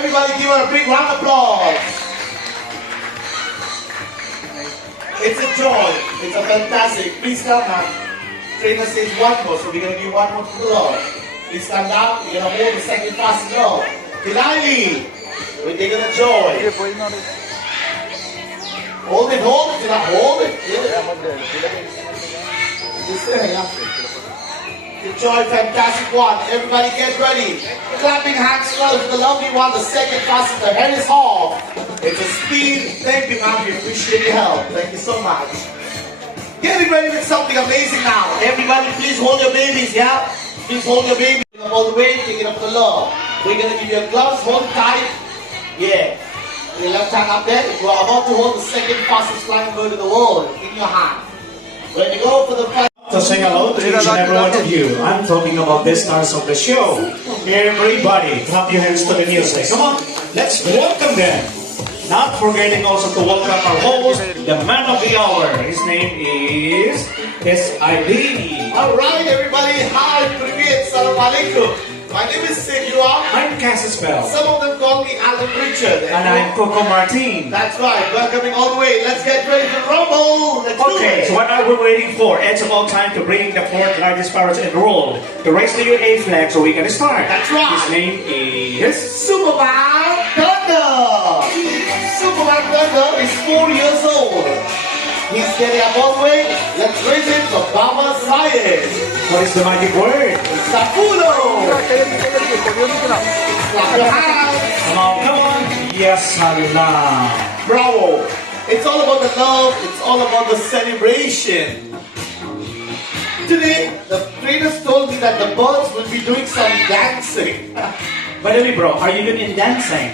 Everybody give her a big round of applause. It's a joy. It's a fantastic. Please come now. Trainer says one more, so we're going to give one more to the Lord. Please stand up. We're going to hold the second fast Lord. Kilali, we're taking a joy. Hold it, hold it. The joy, fantastic one. Everybody get ready. Clapping hands first for the lovely one. The second fast is the Harris Hall. It's a speed. Thank you, ma'am. We appreciate your help. Thank you so much. Getting ready with something amazing now. Everybody, please hold your babies, yeah? Please hold your baby all the way. Take it up to the Lord. We're going to give you a gloves. Hold tight. Yeah. Your left hand up there. You are about to hold the second fastest flying bird in the world in your hand. Ready to go for the flight. To say hello to each and every one of you. I'm talking about the stars of the show. Everybody, clap your hands to the music. Come on, let's welcome them. Not forgetting also to welcome our host, the man of the hour. His name is S.I.D. Alright everybody, hi, привет, salam alaikum. My name is Sid, you are? I'm Cassius Bell. Some of them call me Alan Richard. And I'm Coco Martin. That's right, welcoming all the way. Let's get ready to rumble. Let's do Okay, it. so what are we waiting for? It's about time to bring the fourth largest parrot in the world to raise the UA flag so we can start. That's right. His name is Superman Thunder. Superman Thunder is 4 years old. He's getting up all the way. Let's raise it for Baba Science. What is the magic word? Sapulo. Clap your hands. Come on. Yes, Allah. Bravo. It's all about the love. It's all about the celebration. Today, the trainers told me that the birds will be doing some dancing. By the way, bro, are you good in dancing?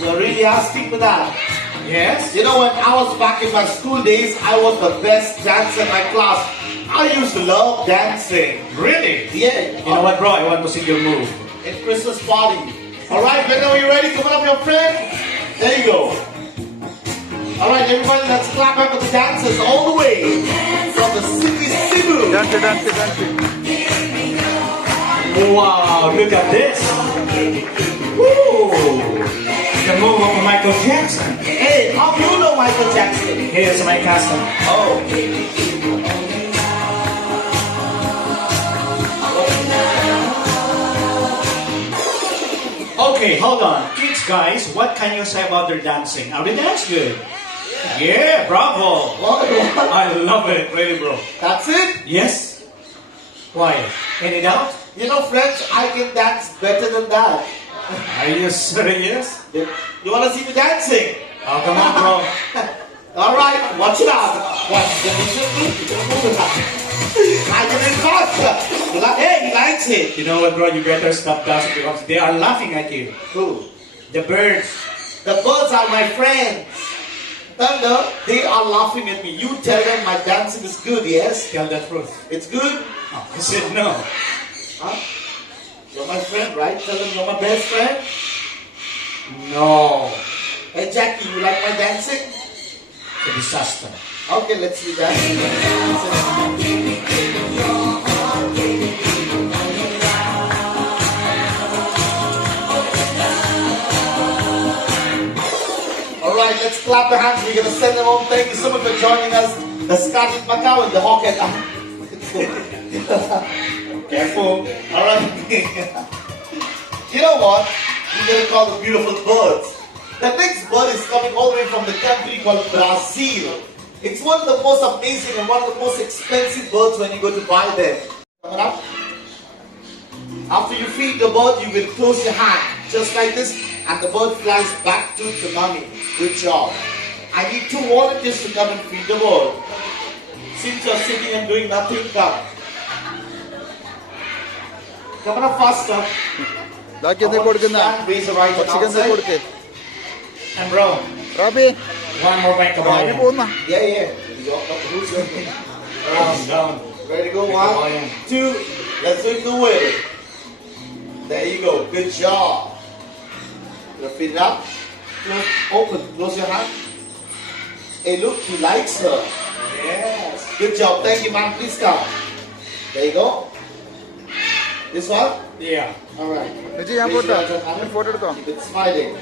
You're really asking for that. Yes. You know, when I was back in my school days, I was the best dancer in my class. I used to love dancing. Really? Yeah. You know what, bro? I want to see your move. It's Christmas party. Alright, Brenda, are you ready? Come on up, your friend. There you go. Alright, everybody, let's clap up for the dancers all the way from the city Cebu. Wow, look at this. Woo! The move of Michael Jackson. Hey, how do you know Michael Jackson? Here's my cousin. Oh. Okay, hold on. Kids, guys, what can you say about their dancing? Are they dance good? Yeah, bravo. What? I love it, really, bro. That's it? Yes? Why? Any doubt? You know, friends, I can dance better than that. Are you serious? You want to see me dancing? Oh, come on, bro. Alright, watch it out. Watch. I can do faster. Hey, he likes it. You know what, bro? You better stop dancing because they are laughing at you. Who? The birds. The birds are my friends. Thunder, they are laughing at me. You tell them my dancing is good, yes? Tell the truth. It's good? Oh, I said no. Huh? You're my friend, right? Tell them you're my best friend. No. Hey, Jackie, you like my dancing? It's a disaster. Okay, let's do that. Alright, let's clap the hands. We're going to send them home. Thank you so much for joining us. The Scarlet Macau and the Hawkhead. Careful. Alright. You know what? We're going to call the beautiful birds. The next bird is coming all the way from the country called Brazil. It's one of the most amazing and one of the most expensive birds when you go to buy them. Coming up. After you feed the bird, you will close your hand, just like this, and the bird flies back to the mummy. Good job. I need 2 volunteers to come and feed the bird. Since you're sitting and doing nothing, come. Come on faster. Stand, raise the right hand outside. And bro, Rabi, one more bite kabayan. Yeah. Who's Down. ready to go? 1, 2. Let's do it the way. There you go. Good job. Your feet up. Close, open. Close your hand. Hey, look, he likes her. Yes. Good job. Thank you, man. Please come. There you go. This one. Yeah. Alright. Vijay, यहाँ photo photo എടുത്തോ Keep it smiling.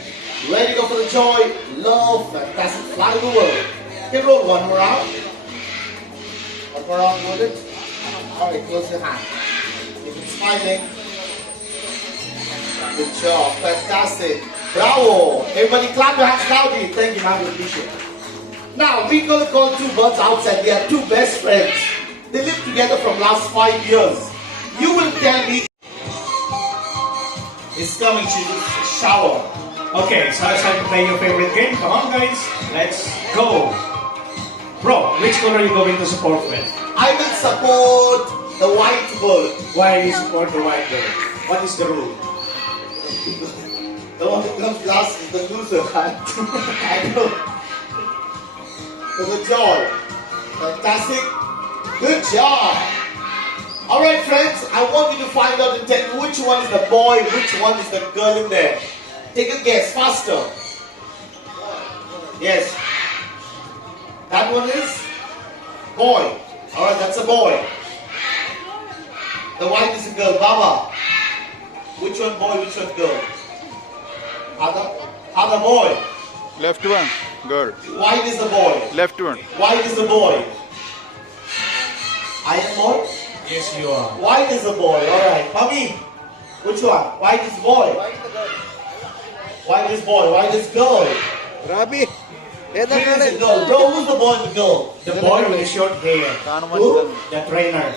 Ready to go for the joy, love, fantastic fly the world. Okay, roll one more round. One more round, roll it. Alright, close your hand. Keep it smiling. Good job, fantastic. Bravo! Everybody clap your hands loudly. Thank you, man. We appreciate it. Now, we're going to call two birds outside. They are two best friends. They live together from last 5 years. You will tell me it's coming to the shower. Okay, so it's time to play your favorite game. Come on, guys. Let's go. Bro, which color are you going to support with? I will support the white bird. Why do you support the white bird? What is the rule? The one who comes last is the loser. I know. For the joy. Fantastic. Good job. Alright friends, I want you to find out and tell me which one is the boy, which one is the girl in there. Take a guess, faster. Yes. That one is boy. Alright, that's a boy. The white is a girl. Baba. Which one boy, which one girl? Other boy. Left one girl White is the boy. Left one White is the boy. I am boy. Yes, you are. White is the boy. Alright. Mummy. Which one? White is boy. White is boy. White is girl. Rabi ഏതാ Green is the girl. Girl, who's the boy and the girl? The boy with the short hair. കാണുമ്പോൾ Who? The trainer.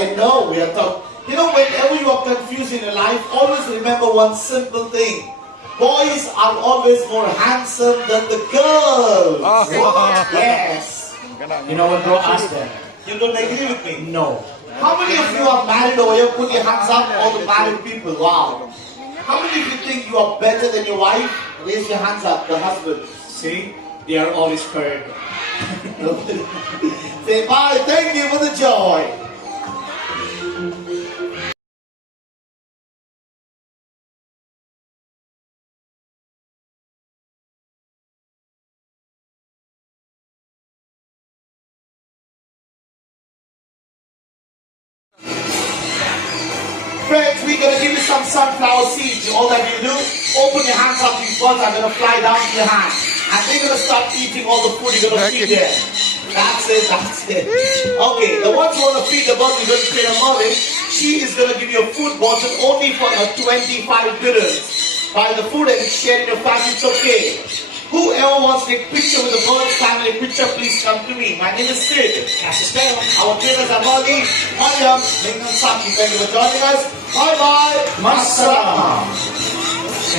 I know we are talking. You know, whenever you are confused in your life, always remember one simple thing. Boys are always more handsome than the girls. Yes. You know what, bro? Ask them. You don't agree with me? No. How many of you are married over here? Put your hands up, all the married people. Wow. How many of you think you are better than your wife? Raise your hands up, the husband. See? They are always scared. Say bye, thank you for the joy. Friends, we're going to give you some sunflower seeds. All that you do, open your hands up. These birds are going to fly down to your hand. And they're going to start eating all the food you're going to feed them. That's it, that's it. Okay, the ones who want to feed the bird, you're going to pay a money. She is going to give you a food bottle only for 25 dirhams. Buy the food and share in your family, it's okay. Whoever wants to take picture with the bird's family picture, please come to me. My name is Sid. Assistant. Our trainers are Mali, Mariam, Lincoln Saki. Thank you for joining us. Bye-bye. Masalama.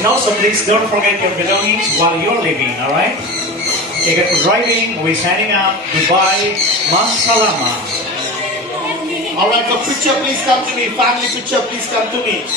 And also, please don't forget your belongings while you're leaving, alright? Take it for driving. We're signing out. Dubai. Masalama. Alright, for picture, please come to me. Family picture, please come to me.